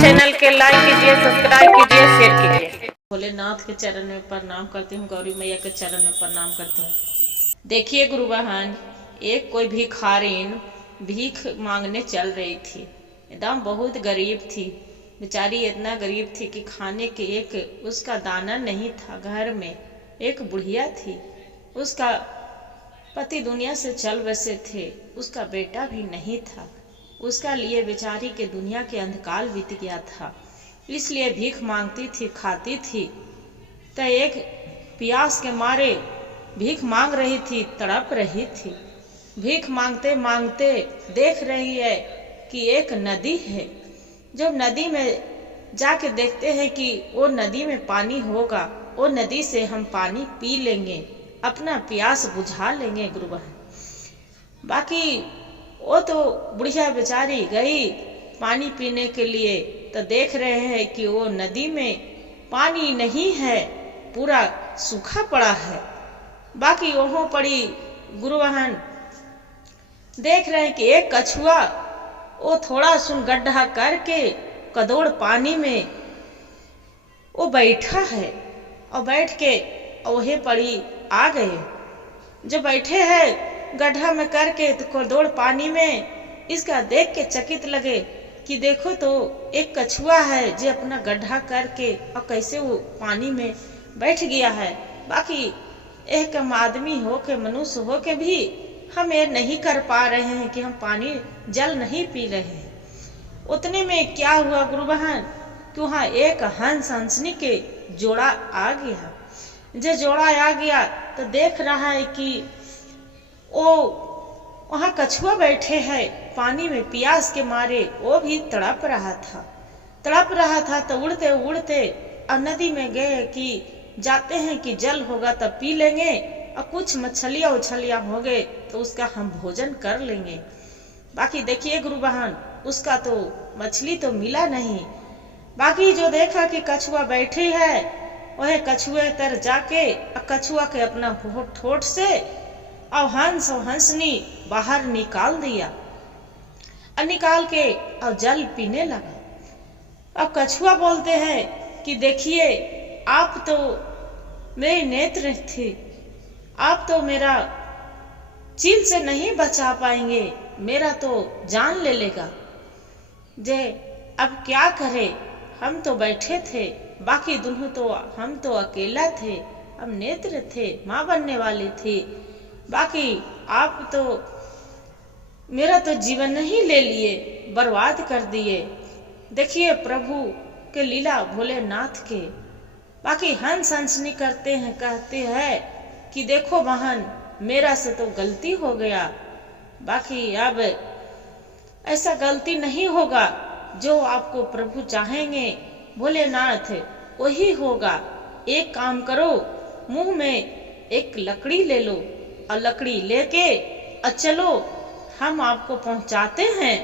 Channel के like कीजिए, subscribe कीजिए, शेयर कीजिए। भोलेनाथ के चरण में प्रणाम करती हूँ, गौरी मैया के चरण में प्रणाम करती हूँ। देखिए गुरु बहन, एक कोई भिखारिन भीख मांगने चल रही थी। एकदम बहुत गरीब थी बेचारी, इतना गरीब थी कि खाने के एक उसका दाना नहीं था। घर में एक बुढ़िया थी, उसका पति दुनिया से चल बसे थे, उसका बेटा भी नहीं था। उसका लिए बेचारी के दुनिया के अंधकाल बीत गया था, इसलिए भीख मांगती थी, खाती थी। तो एक प्यास के मारे भीख मांग रही थी, तड़प रही थी। भीख मांगते मांगते देख रही है कि एक नदी है। जब नदी में जाके देखते हैं कि वो नदी में पानी होगा, वो नदी से हम पानी पी लेंगे, अपना प्यास बुझा लेंगे गुरु बहन। बाकी वो तो बुढ़िया बेचारी गई पानी पीने के लिए, तो देख रहे हैं कि वो नदी में पानी नहीं है, पूरा सूखा पड़ा है। बाकी वहाँ पड़ी गुरु बहन देख रहे हैं कि एक कछुआ वो थोड़ा सुन गड्ढा करके कदोड़ पानी में वो बैठा है, और बैठ के वही पड़ी आ गए। जो बैठे हैं गड्ढा में करके तो कदोड़ पानी में, इसका देख के चकित लगे कि देखो तो एक कछुआ है जो अपना गड्ढा करके और कैसे वो पानी में बैठ गया है। बाकी एक कम आदमी हो के, मनुष्य हो के भी हम ये नहीं कर पा रहे हैं कि हम पानी जल नहीं पी रहे हैं। उतने में क्या हुआ गुरु बहन कि वहाँ एक हंस हंसनी के जोड़ा आ गया। जो जोड़ा आ गया तो देख रहा है कि वो वहाँ कछुआ बैठे हैं पानी में, प्यास के मारे वो भी तड़प रहा था। तो उड़ते उड़ते और नदी में गए कि जाते हैं कि जल होगा तब पी लेंगे, और कुछ मछलियाँ उछलियाँ हो गए तो उसका हम भोजन कर लेंगे। बाकी देखिए गुरु बहन, उसका तो मछली तो मिला नहीं। बाकी जो देखा कि कछुआ बैठी है, वह कछुए तर जाके कछुआ के अपना ठोट से और हंस और हंसनी बाहर निकाल दिया, और निकाल के और जल पीने लगा। अब कछुआ बोलते हैं कि देखिए आप तो मेरे नेत्र थे, आप तो मेरा चील से नहीं बचा पाएंगे, मेरा तो जान ले लेगा। जे अब क्या करे, हम तो बैठे थे, बाकी दोनों तो हम तो अकेला थे, हम नेत्र थे, माँ बनने वाली थी। बाकी आप तो मेरा तो जीवन नहीं ले लिए, बर्बाद कर दिए। देखिए प्रभु के लीला भोलेनाथ के। बाकी हंस हंसनी करते हैं, कहते हैं कि देखो बहन मेरा से तो गलती हो गया, बाकी अब ऐसा गलती नहीं होगा। जो आपको प्रभु चाहेंगे भोलेनाथ वही होगा। एक काम करो, मुंह में एक लकड़ी ले लो, और लकड़ी लेके चलो, हम आपको पहुंचाते हैं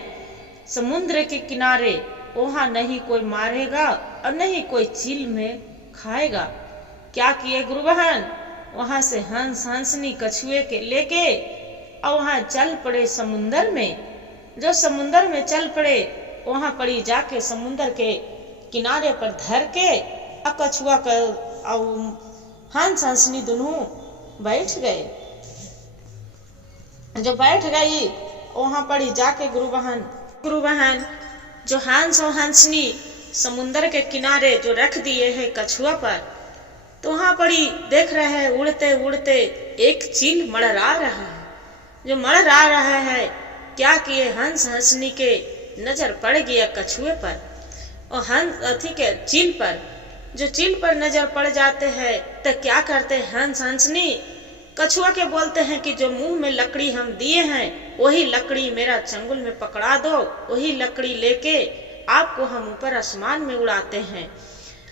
समुद्र के किनारे। वहां नहीं कोई मारेगा और नहीं कोई चील में खाएगा। क्या किए गुरु बहन, वहां से हंस हंसनी कछुए के लेके और वहां चल पड़े समुंदर में। जो समुंदर में चल पड़े, वहां पड़ी जाके समुंदर के किनारे पर धर के कछुआ का और हंस हंसनी दोनों बैठ गए। जो बैठ गई वहां पड़ी जाके गुरु बहन जो हंस और हंसनी समुंदर के किनारे जो रख दिए है कछुआ पर, तो वहां पड़ी देख रहे हैं उड़ते उड़ते एक चील मड़रा रहा है। जो मड़रा रहा है, क्या किए हंस हंसनी के नजर पड़ गया कछुए पर, और हंस अथी के चील पर। जो चील पर नजर पड़ जाते हैं तो क्या करते हंस हंसनी कछुआ के बोलते हैं कि जो मुंह में लकड़ी हम दिए हैं वही लकड़ी मेरा चंगुल में पकड़ा दो, वही लकड़ी लेके आपको हम ऊपर आसमान में उड़ाते हैं।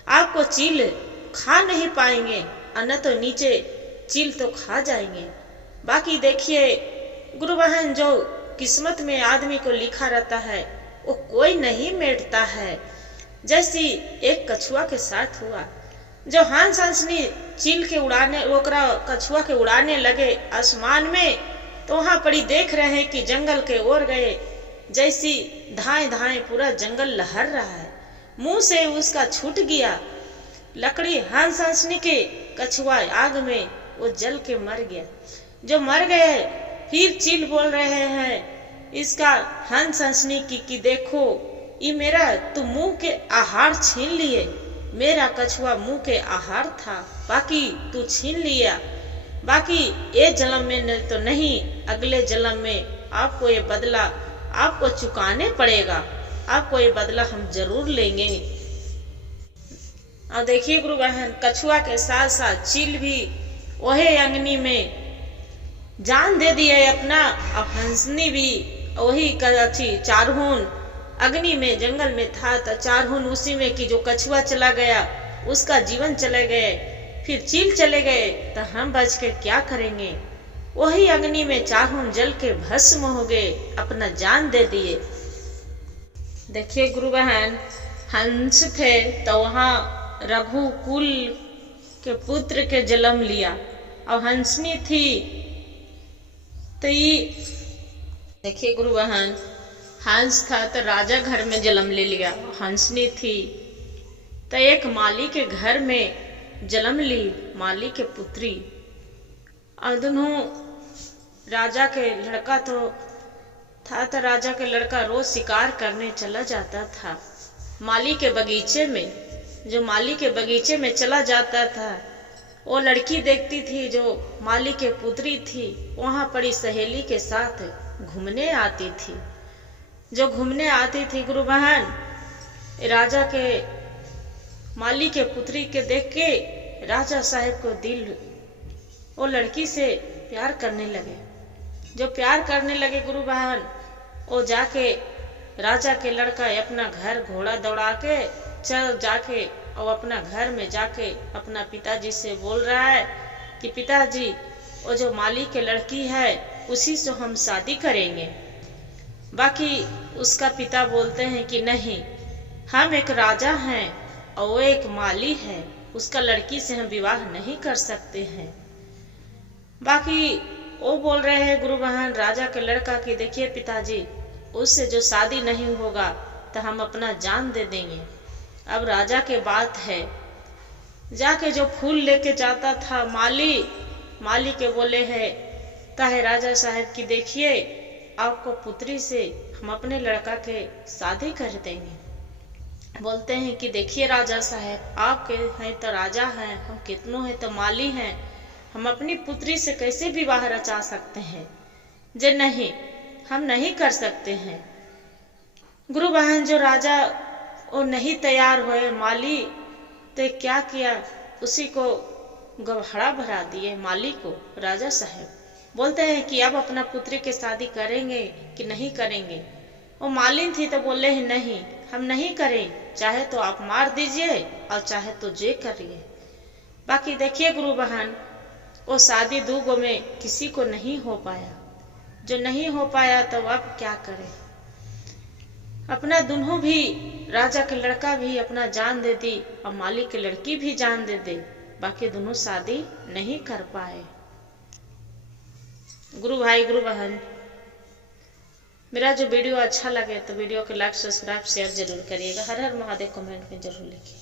आपको चील खा नहीं पाएंगे, और न तो नीचे चील तो खा जाएंगे। बाकी देखिए गुरु बहन, जो किस्मत में आदमी को लिखा रहता है वो कोई नहीं मिटता है। जैसी एक कछुआ के साथ हुआ। जो हंस हंसनी चील के उड़ाने ओकरा कछुआ के उड़ाने लगे आसमान में, तो वहां पड़ी देख रहे हैं कि जंगल के ओर गए जैसी धाए धाए पूरा जंगल लहर रहा है। मुंह से उसका छूट गया लकड़ी। हंस हंसने के कछुआ आग में वो जल के मर गया। जो मर गए फिर चील बोल रहे हैं इसका हंस हंसने की कि देखो ये मेरा तू मुंह के आहार छीन लिए। मेरा कछुआ मुंह के आहार था, बाकी तू छीन लिया। बाकी ये जन्म में तो नहीं, अगले जन्म में आपको ये बदला आपको चुकाने पड़ेगा। आपको ये बदला हम जरूर लेंगे। और देखिए गुरु बहन, कछुआ के साथ साथ चील भी वही अंगनी में जान दे दिए अपना। अब हंसनी भी वही कथी चारहुन अग्नि में जंगल में था तो चारहुन उसी में कि जो कछुआ चला गया उसका जीवन चले गए, फिर चील चले गए तो हम बच के क्या करेंगे। वही अग्नि में चारहुन जल के भस्म हो गए, अपना जान दे दिए। देखिए गुरु बहन, हंस थे तो वहां रघुकुल के पुत्र के जन्म लिया। और हंसनी थी तो ये देखिए गुरु बहन, हंस था तो राजा घर में जन्म ले लिया। हंसनी थी तो एक माली के घर में जन्म ली, माली के पुत्री। और दोनों राजा के लड़का तो था तो राजा के लड़का रोज शिकार करने चला जाता था माली के बगीचे में। जो माली के बगीचे में चला जाता था वो लड़की देखती थी जो माली के पुत्री थी, वहां पड़ी सहेली के साथ घूमने आती थी। जो घूमने आती थी गुरु बहन, राजा के माली के पुत्री के देख के राजा साहब को दिल वो लड़की से प्यार करने लगे। जो प्यार करने लगे गुरु बहन, वो जाके राजा के लड़का अपना घर घोड़ा दौड़ा के चल जाके और अपना घर में जाके अपना पिताजी से बोल रहा है कि पिताजी वो जो माली के लड़की है उसी से हम शादी करेंगे। बाकी उसका पिता बोलते हैं कि नहीं, हम एक राजा हैं और वो एक माली है, उसका लड़की से हम विवाह नहीं कर सकते हैं। बाकी वो बोल रहे हैं गुरु बहन राजा के लड़का की देखिए पिताजी, उससे जो शादी नहीं होगा तो हम अपना जान दे देंगे। अब राजा के बात है, जाके जो फूल लेके जाता था माली के बोले है ताहे राजा साहब की देखिए आपको पुत्री से हम अपने लड़का के शादी कर देंगे। बोलते हैं कि देखिए राजा साहब, आपके हैं तो राजा हैं, हम कितनों हैं तो माली हैं, हम अपनी पुत्री से कैसे विवाह रचा सकते हैं। जे नहीं, हम नहीं कर सकते हैं। गुरु बहन जो राजा वो नहीं तैयार हुए माली तो क्या किया, उसी को गवारा भरा दिए माली को। राजा साहब बोलते हैं कि अब अपना पुत्री के शादी करेंगे कि नहीं करेंगे। वो मालिन थी तो बोले हैं नहीं, हम नहीं करें, चाहे तो आप मार दीजिए और चाहे तो जे करिए। बाकी देखिए गुरु बहन, वो शादी दूगो में किसी को नहीं हो पाया। जो नहीं हो पाया तो अब क्या करें। अपना दोनों भी, राजा के लड़का भी अपना जान दे दी और माली की लड़की भी जान दे दे, बाकी दोनों शादी नहीं कर पाए। गुरु भाई गुरु बहन, मेरा जो वीडियो अच्छा लगे तो वीडियो को लाइक सब्सक्राइब शेयर जरूर करिएगा। हर हर महादेव कमेंट में जरूर लिखिए।